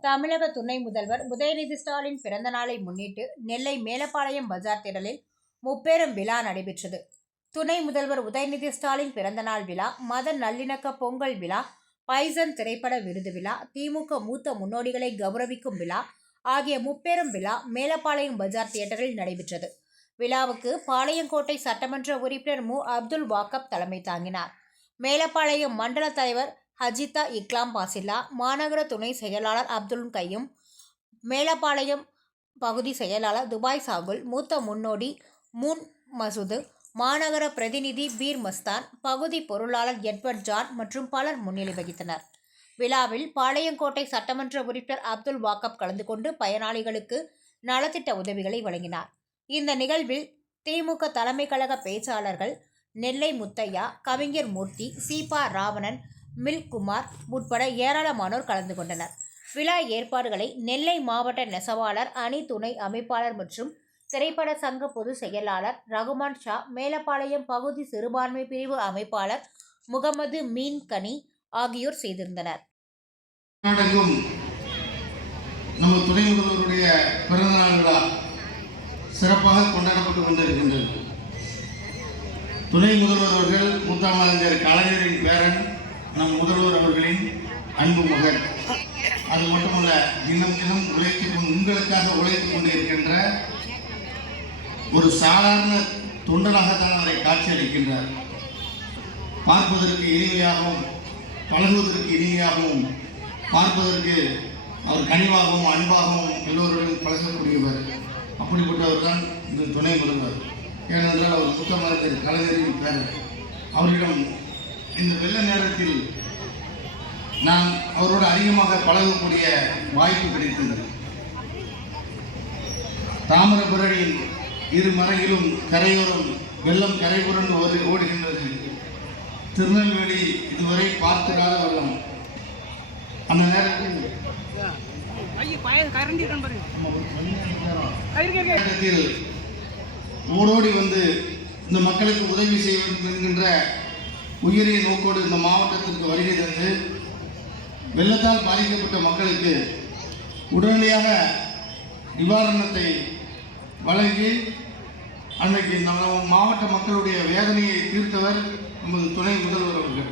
தமிழக துணை முதல்வர் உதயநிதி ஸ்டாலின் பிறந்த நாளை முன்னிட்டு நெல்லை மேலப்பாளையம் பஜார் திடலில் முப்பெரும் விழா நடைபெற்றது. துணை முதல்வர் உதயநிதி ஸ்டாலின் பிறந்தநாள் விழா மத நல்லிணக்க பொங்கல் விழா பைசன் திரைப்பட விருது விழா திமுக மூத்த முன்னோடிகளை கௌரவிக்கும் விழா ஆகிய முப்பெரும் விழா மேலப்பாளையம் பஜார் தியேட்டரில் நடைபெற்றது. விழாவுக்கு பாளையங்கோட்டை சட்டமன்ற உறுப்பினர் மு. அப்துல் வாக்கப் தலைமை தாங்கினார். மேலப்பாளையம் மண்டல தலைவர் ஹஜிதா இக்லாம் பாசில்லா மாநகர துணை செயலாளர் அப்துல் கையும் மேலப்பாளையம் பகுதி செயலாளர் துபாய் சாகுல் மூத்த முன்னோடி முன் மசூது மாநகர பிரதிநிதி பீர் மஸ்தான் பகுதி பொருளாளர் எட்வர்ட் ஜான் மற்றும் பலர் முன்னிலை வகித்தனர். விழாவில் பாளையங்கோட்டை சட்டமன்ற உறுப்பினர் அப்துல் வாக்கப் கலந்து கொண்டு பயனாளிகளுக்கு நலத்திட்ட உதவிகளை வழங்கினார். இந்த நிகழ்வில் திமுக தலைமை கழக பேச்சாளர்கள் நெல்லை முத்தையா கவிஞர் மூர்த்தி சீபா ராவணன் மில்குமார் உட்பட ஏராளமானோர் கலந்து கொண்டனர். விழா ஏற்பாடுகளை நெல்லை மாவட்ட நெசவாளர் அணி துணை அமைப்பாளர் மற்றும் திரைப்பட சங்க பொதுச் செயலாளர் ரகுமான் ஷா மேலப்பாளையம் பகுதி சிறுபான்மை பிரிவு அமைப்பாளர் முகமது மீன் கனி ஆகியோர் செய்திருந்தனர். நம்ம துணை முதல்வருடைய பிறந்தநாள் விழா சிறப்பாக கொண்டாடப்பட்டு கொண்டிருக்கின்றது. துணை முதல்வர் அவர்கள் முத்தாமறிஞர் கலைஞரின் பேர நம் முதல்வர் அவர்களின் அன்பு மகன் அது மட்டுமல்ல தினம் தினம் உழைத்து உங்களுக்காக உழைத்துக் கொண்டிருக்கின்ற ஒரு சாதாரண தொண்டனாகத்தான் அவரை காட்சியளிக்கின்றார். பார்ப்பதற்கு இனிமையாகவும் பழகுவதற்கு இனிமையாகவும் பார்ப்பதற்கு அவர் கனிவாகவும் அன்பாகவும் எல்லோருடன் பழகக்கூடியவர். அப்படிப்பட்டவர் தான் இந்த துணை முதல்வர். ஏனென்றால் அவர் முத்தமரத்தில் கலைஞரின் பேர் அவரிடம் இந்த வெள்ள நேரத்தில் நான் அவரோடு அதிகமாக பழகக்கூடிய வாய்ப்பு கிடைத்தது தாமிரபரணியின் இரு மறையிலும் கரையோரம் வெள்ளம் கரை புரண்டு ஓடி ஓடுகின்றது. திருநெல்வேலி இதுவரை பார்த்திராத வெள்ளம். அந்த நேரத்தில் நேரத்தில் ஓடோடி வந்து இந்த மக்களுக்கு உதவி செய்ய வேண்டும் என்கின்ற உயரிய நோக்கோடு இந்த மாவட்டத்திற்கு வருகை தந்து வெள்ளத்தால் பாதிக்கப்பட்ட மக்களுக்கு உடனடியாக நிவாரணத்தை வழங்கி அன்னைக்கு நம்ம மாவட்ட மக்களுடைய வேதனையை தீர்த்தவர் நமது துணை முதல்வர் அவர்கள்.